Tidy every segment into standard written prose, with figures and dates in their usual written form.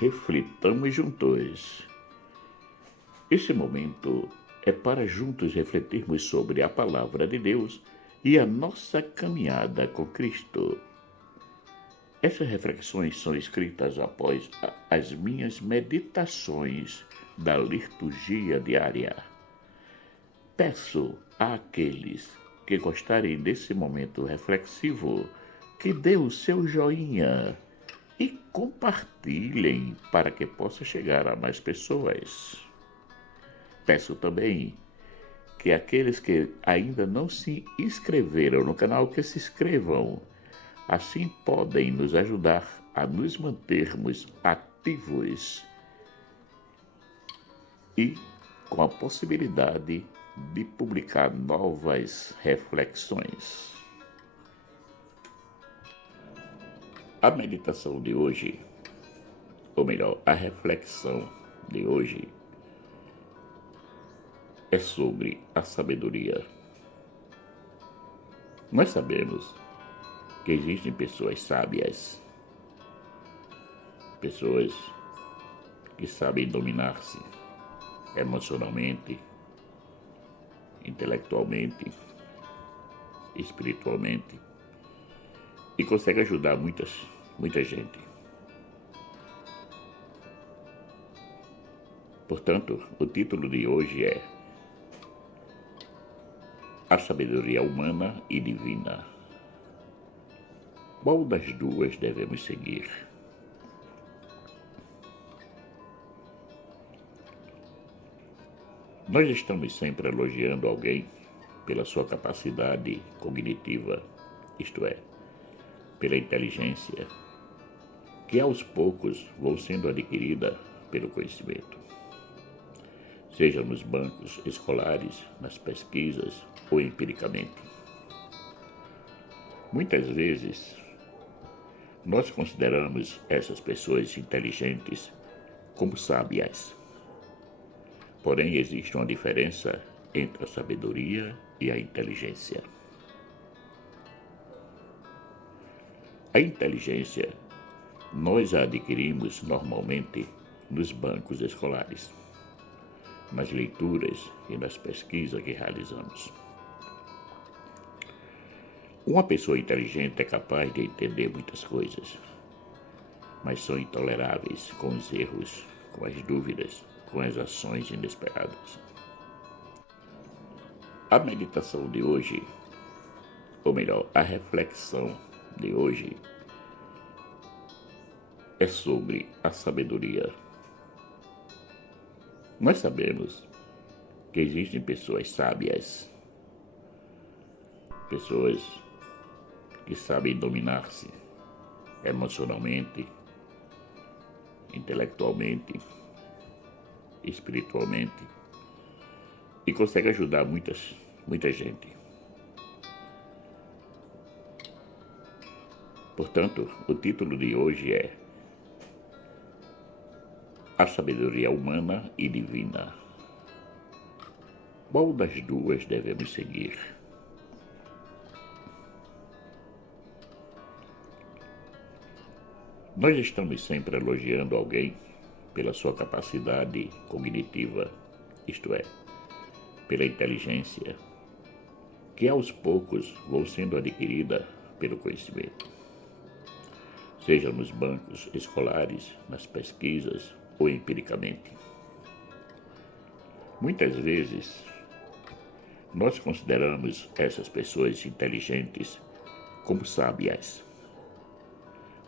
reflitamos juntos. Esse momento é para juntos refletirmos sobre a palavra de Deus e a nossa caminhada com Cristo. Essas reflexões são escritas após as minhas meditações da liturgia diária. Peço àqueles que gostarem desse momento reflexivo que dê o seu joinha e compartilhem para que possa chegar a mais pessoas. Peço também que aqueles que ainda não se inscreveram no canal, que se inscrevam. Assim podem nos ajudar a nos mantermos ativos e com a possibilidade de publicar novas reflexões. A meditação de hoje, ou melhor, a reflexão de hoje, é sobre a sabedoria. Nós sabemos que existem pessoas sábias, pessoas que sabem dominar-se emocionalmente, intelectualmente, espiritualmente e conseguem ajudar muita gente. Portanto, o título de hoje é A Sabedoria Humana e Divina. Qual das duas devemos seguir? Nós estamos sempre elogiando alguém pela sua capacidade cognitiva, isto é, pela inteligência, que aos poucos vão sendo adquirida pelo conhecimento, seja nos bancos escolares, nas pesquisas ou empiricamente. Muitas vezes, nós consideramos essas pessoas inteligentes como sábias. Porém, existe uma diferença entre a sabedoria e a inteligência. A inteligência nós a adquirimos normalmente nos bancos escolares, nas leituras e nas pesquisas que realizamos. Uma pessoa inteligente é capaz de entender muitas coisas, mas são intoleráveis com os erros, com as dúvidas, com as ações inesperadas. A meditação de hoje, ou melhor, a reflexão de hoje, é sobre a sabedoria. Nós sabemos que existem pessoas sábias, pessoas que sabem dominar-se emocionalmente, intelectualmente, espiritualmente e conseguem ajudar muita gente. Portanto, o título de hoje é A Sabedoria Humana e Divina. Qual das duas devemos seguir? Nós estamos sempre elogiando alguém pela sua capacidade cognitiva, isto é, pela inteligência, que aos poucos vão sendo adquirida pelo conhecimento, seja nos bancos escolares, nas pesquisas ou empiricamente. Muitas vezes, nós consideramos essas pessoas inteligentes como sábias.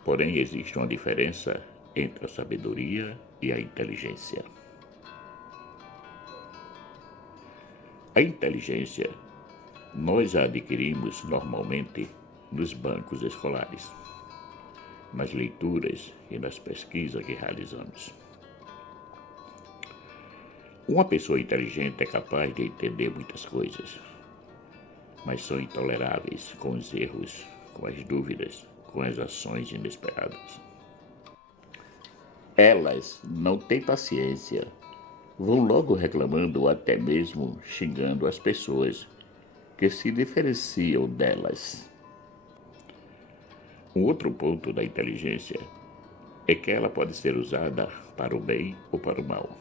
Porém, existe uma diferença entre a sabedoria e a inteligência. A inteligência nós a adquirimos normalmente nos bancos escolares, nas leituras e nas pesquisas que realizamos. Uma pessoa inteligente é capaz de entender muitas coisas, mas são intoleráveis com os erros, com as dúvidas, com as ações inesperadas. Elas não têm paciência, vão logo reclamando ou até mesmo xingando as pessoas que se diferenciam delas. Um outro ponto da inteligência é que ela pode ser usada para o bem ou para o mal.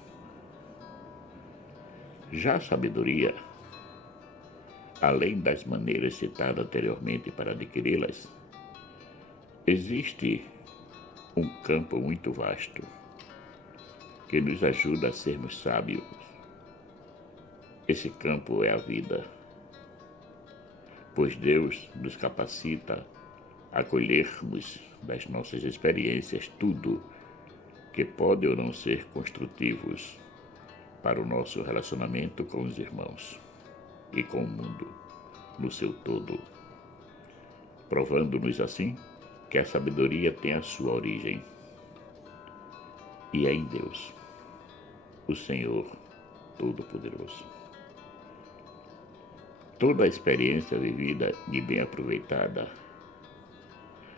Já a sabedoria, além das maneiras citadas anteriormente para adquiri-las, existe um campo muito vasto que nos ajuda a sermos sábios. Esse campo é a vida, pois Deus nos capacita a colhermos das nossas experiências tudo que pode ou não ser construtivos para o nosso relacionamento com os irmãos e com o mundo no seu todo, provando-nos assim que a sabedoria tem a sua origem e é em Deus, o Senhor Todo-Poderoso. Toda a experiência vivida e bem aproveitada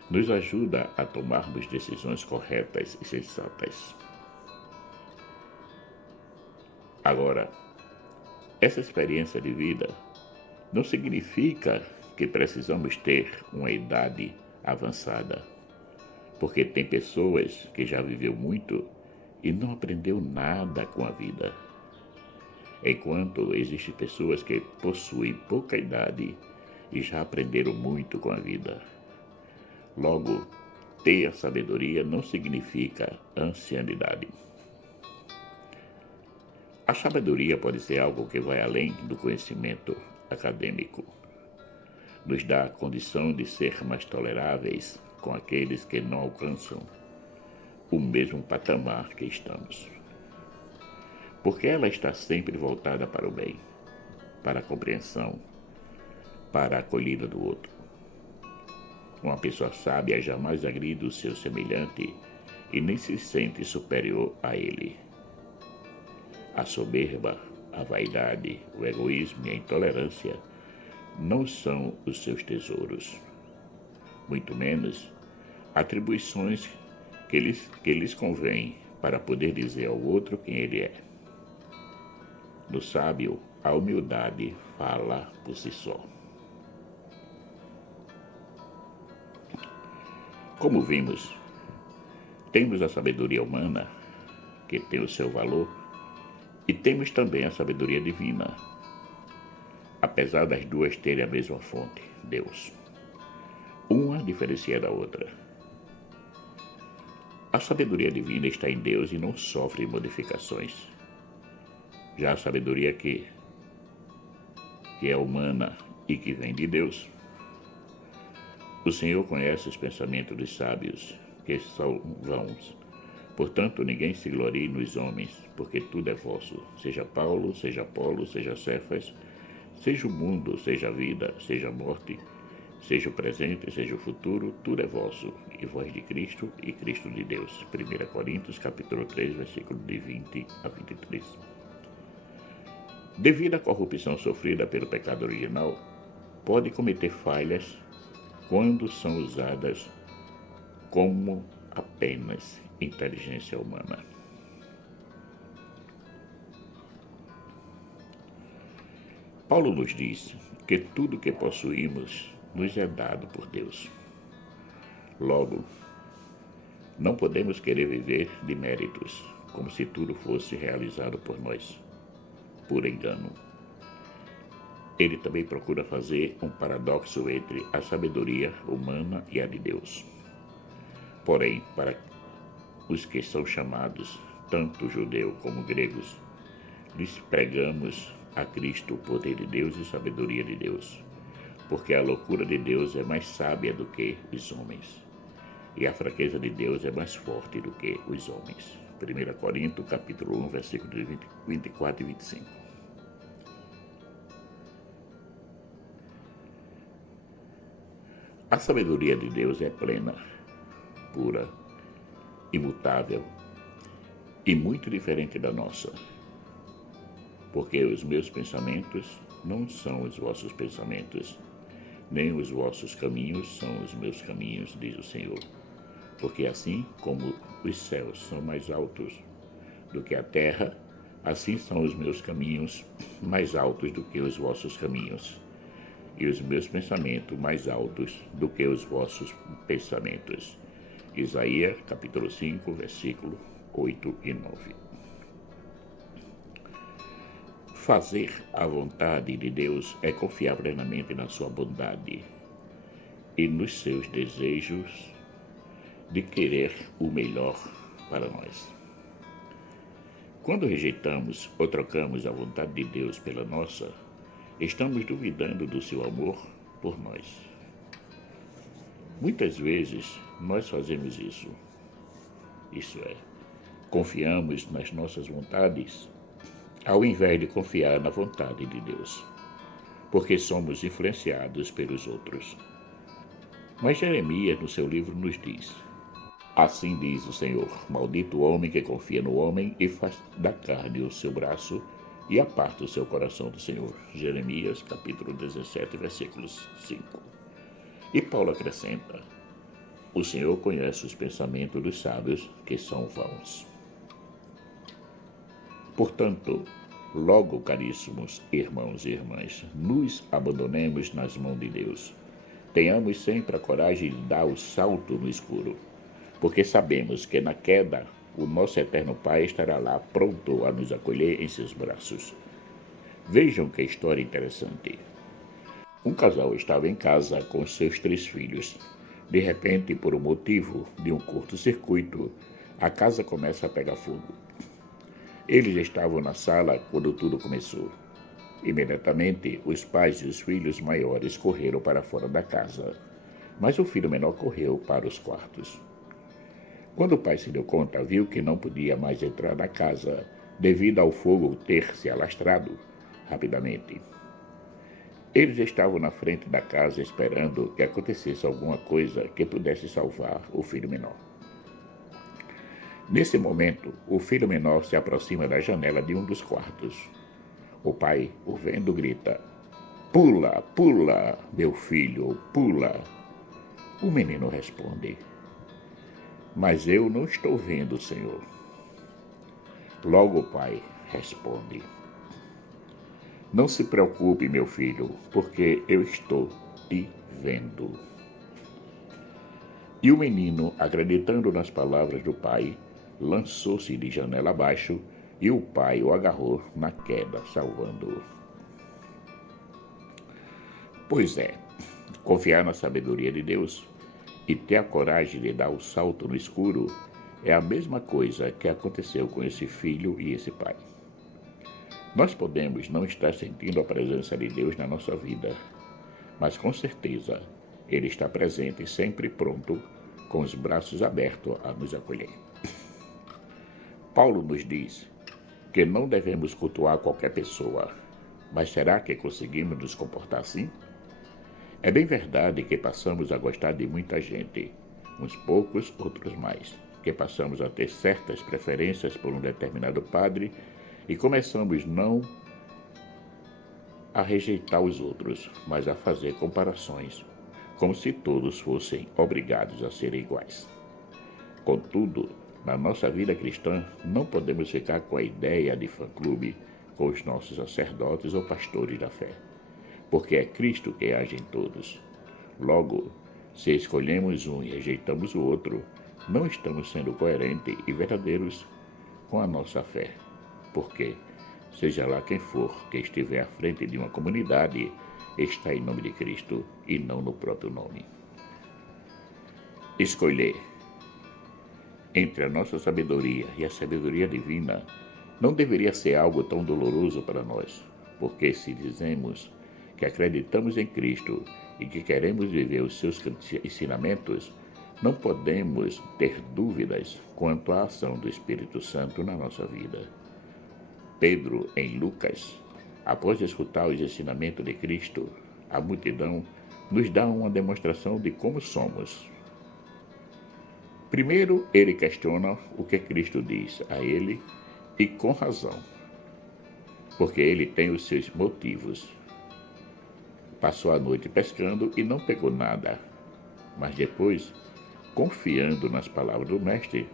nos ajuda a tomarmos decisões corretas e sensatas. Agora, essa experiência de vida não significa que precisamos ter uma idade avançada, porque tem pessoas que já viveu muito e não aprendeu nada com a vida, enquanto existem pessoas que possuem pouca idade e já aprenderam muito com a vida. Logo, ter a sabedoria não significa ancianidade. A sabedoria pode ser algo que vai além do conhecimento acadêmico. Nos dá a condição de ser mais toleráveis com aqueles que não alcançam o mesmo patamar que estamos. Porque ela está sempre voltada para o bem, para a compreensão, para a acolhida do outro. Uma pessoa sábia jamais agride o seu semelhante e nem se sente superior a ele. A soberba, a vaidade, o egoísmo e a intolerância não são os seus tesouros, muito menos atribuições que lhes convém para poder dizer ao outro quem ele é. No sábio, a humildade fala por si só. Como vimos, temos a sabedoria humana, que tem o seu valor, e temos também a sabedoria divina, apesar das duas terem a mesma fonte, Deus. Uma diferencia da outra. A sabedoria divina está em Deus e não sofre modificações. Já a sabedoria que é humana e que vem de Deus, o Senhor conhece os pensamentos dos sábios, que são vãos. Portanto, ninguém se glorie nos homens, porque tudo é vosso, seja Paulo, seja Apolo, seja Cefas, seja o mundo, seja a vida, seja a morte, seja o presente, seja o futuro, tudo é vosso, e vós de Cristo e Cristo de Deus. 1 Coríntios, capítulo 3, versículo de 20 a 23. Devido à corrupção sofrida pelo pecado original, pode cometer falhas quando são usadas como apenas inteligência humana. Paulo nos diz que tudo que possuímos nos é dado por Deus. Logo, não podemos querer viver de méritos, como se tudo fosse realizado por nós, por engano. Ele também procura fazer um paradoxo entre a sabedoria humana e a de Deus. Porém, para os que são chamados, tanto judeu como gregos, lhes pregamos a Cristo o poder de Deus e sabedoria de Deus, porque a loucura de Deus é mais sábia do que os homens, e a fraqueza de Deus é mais forte do que os homens. 1 Coríntios, capítulo 1, versículos 24 e 25. A sabedoria de Deus é plena, pura, imutável e muito diferente da nossa, porque os meus pensamentos não são os vossos pensamentos, nem os vossos caminhos são os meus caminhos, diz o Senhor. Porque assim como os céus são mais altos do que a terra, assim são os meus caminhos mais altos do que os vossos caminhos, e os meus pensamentos mais altos do que os vossos pensamentos. Isaías, capítulo 5, versículo 8 e 9. Fazer a vontade de Deus é confiar plenamente na sua bondade e nos seus desejos de querer o melhor para nós. Quando rejeitamos ou trocamos a vontade de Deus pela nossa, estamos duvidando do seu amor por nós. Muitas vezes nós fazemos isso. Isso é, confiamos nas nossas vontades ao invés de confiar na vontade de Deus, porque somos influenciados pelos outros. Mas Jeremias, no seu livro, nos diz: assim diz o Senhor, maldito o homem que confia no homem e faz da carne o seu braço e aparta o seu coração do Senhor. Jeremias, capítulo 17, versículos 5. E Paulo acrescenta: o Senhor conhece os pensamentos dos sábios, que são vãos. Portanto, logo, caríssimos irmãos e irmãs, nos abandonemos nas mãos de Deus. Tenhamos sempre a coragem de dar o salto no escuro, porque sabemos que na queda o nosso eterno Pai estará lá pronto a nos acolher em seus braços. Vejam que história interessante. Um casal estava em casa com seus 3 filhos. De repente, por um motivo de um curto-circuito, a casa começa a pegar fogo. Eles estavam na sala quando tudo começou. Imediatamente, os pais e os filhos maiores correram para fora da casa, mas o filho menor correu para os quartos. Quando o pai se deu conta, viu que não podia mais entrar na casa devido ao fogo ter se alastrado rapidamente. Eles estavam na frente da casa esperando que acontecesse alguma coisa que pudesse salvar o filho menor. Nesse momento, o filho menor se aproxima da janela de um dos quartos. O pai, o vendo, grita: "Pula, pula, meu filho, pula!" O menino responde: "Mas eu não estou vendo, Senhor." Logo o pai responde: "Não se preocupe, meu filho, porque eu estou te vendo." E o menino, acreditando nas palavras do pai, lançou-se de janela abaixo e o pai o agarrou na queda, salvando-o. Pois é, confiar na sabedoria de Deus e ter a coragem de dar o salto no escuro é a mesma coisa que aconteceu com esse filho e esse pai. Nós podemos não estar sentindo a presença de Deus na nossa vida, mas com certeza Ele está presente e sempre pronto, com os braços abertos a nos acolher. Paulo nos diz que não devemos cultuar qualquer pessoa, mas será que conseguimos nos comportar assim? É bem verdade que passamos a gostar de muita gente, uns poucos, outros mais, que passamos a ter certas preferências por um determinado padre e começamos não a rejeitar os outros, mas a fazer comparações, como se todos fossem obrigados a serem iguais. Contudo, na nossa vida cristã, não podemos ficar com a ideia de fã-clube com os nossos sacerdotes ou pastores da fé, porque é Cristo que age em todos. Logo, se escolhemos um e rejeitamos o outro, não estamos sendo coerentes e verdadeiros com a nossa fé, porque, seja lá quem for que estiver à frente de uma comunidade, está em nome de Cristo e não no próprio nome. Escolher entre a nossa sabedoria e a sabedoria divina não deveria ser algo tão doloroso para nós, porque se dizemos que acreditamos em Cristo e que queremos viver os seus ensinamentos, não podemos ter dúvidas quanto à ação do Espírito Santo na nossa vida. Pedro, em Lucas, após escutar os ensinamentos de Cristo, a multidão nos dá uma demonstração de como somos. Primeiro, ele questiona o que Cristo diz a ele, e com razão, porque ele tem os seus motivos. Passou a noite pescando e não pegou nada, mas depois, confiando nas palavras do Mestre,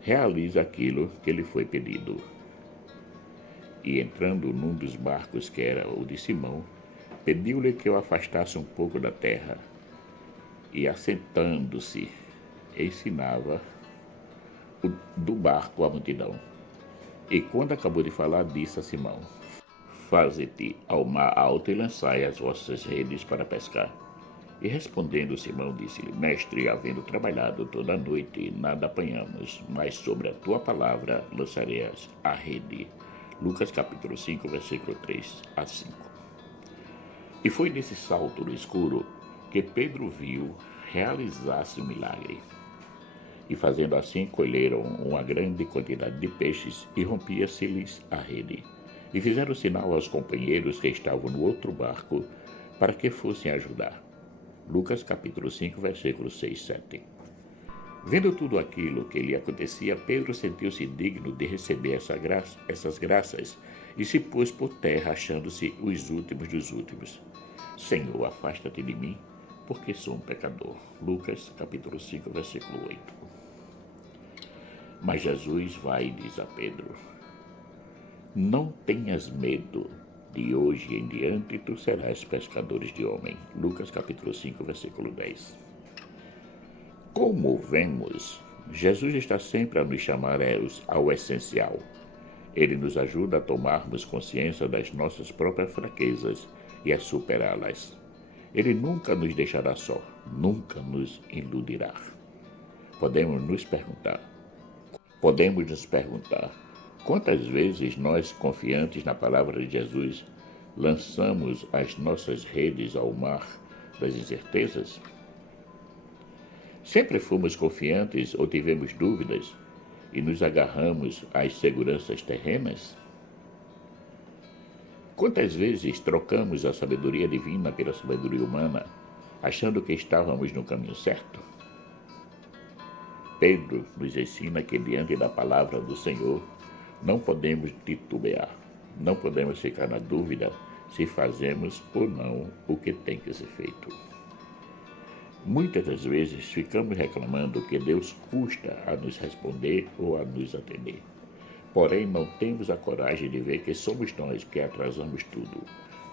realiza aquilo que lhe foi pedido. E entrando num dos barcos, que era o de Simão, pediu-lhe que o afastasse um pouco da terra. E assentando-se, ensinava do barco à multidão. E quando acabou de falar, disse a Simão: Faze-te ao mar alto e lançai as vossas redes para pescar. E respondendo Simão, disse-lhe: Mestre, havendo trabalhado toda a noite, nada apanhamos, mas sobre a tua palavra lançarei a rede. Lucas capítulo 5, versículo 3 a 5. E foi nesse salto no escuro que Pedro viu realizar-se um milagre. E fazendo assim, colheram uma grande quantidade de peixes e rompia-se-lhes a rede. E fizeram sinal aos companheiros que estavam no outro barco para que fossem ajudar. Lucas capítulo 5, versículos 6 e 7. Vendo tudo aquilo que lhe acontecia, Pedro sentiu-se digno de receber essas graças e se pôs por terra, achando-se os últimos dos últimos. Senhor, afasta-te de mim, porque sou um pecador. Lucas capítulo 5, versículo 8. Mas Jesus vai e diz a Pedro: Não tenhas medo, de hoje em diante tu serás pescadores de homem. Lucas capítulo 5, versículo 10. Como vemos, Jesus está sempre a nos chamar ao essencial. Ele nos ajuda a tomarmos consciência das nossas próprias fraquezas e a superá-las. Ele nunca nos deixará só, nunca nos iludirá. Podemos nos perguntar quantas vezes nós, confiantes na palavra de Jesus, lançamos as nossas redes ao mar das incertezas? Sempre fomos confiantes ou tivemos dúvidas e nos agarramos às seguranças terrenas? Quantas vezes trocamos a sabedoria divina pela sabedoria humana, achando que estávamos no caminho certo? Pedro nos ensina que diante da palavra do Senhor não podemos titubear, não podemos ficar na dúvida se fazemos ou não o que tem que ser feito. Muitas das vezes ficamos reclamando que Deus custa a nos responder ou a nos atender. Porém, não temos a coragem de ver que somos nós que atrasamos tudo,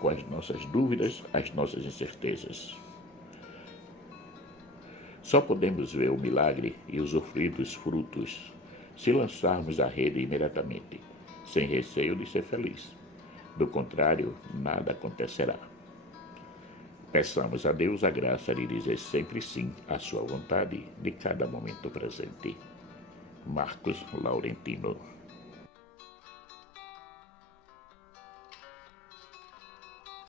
com as nossas dúvidas, as nossas incertezas. Só podemos ver o milagre e usufruir dos frutos se lançarmos a rede imediatamente, sem receio de ser feliz. Do contrário, nada acontecerá. Peçamos a Deus a graça de dizer sempre sim à sua vontade de cada momento presente. Marcos Laurentino.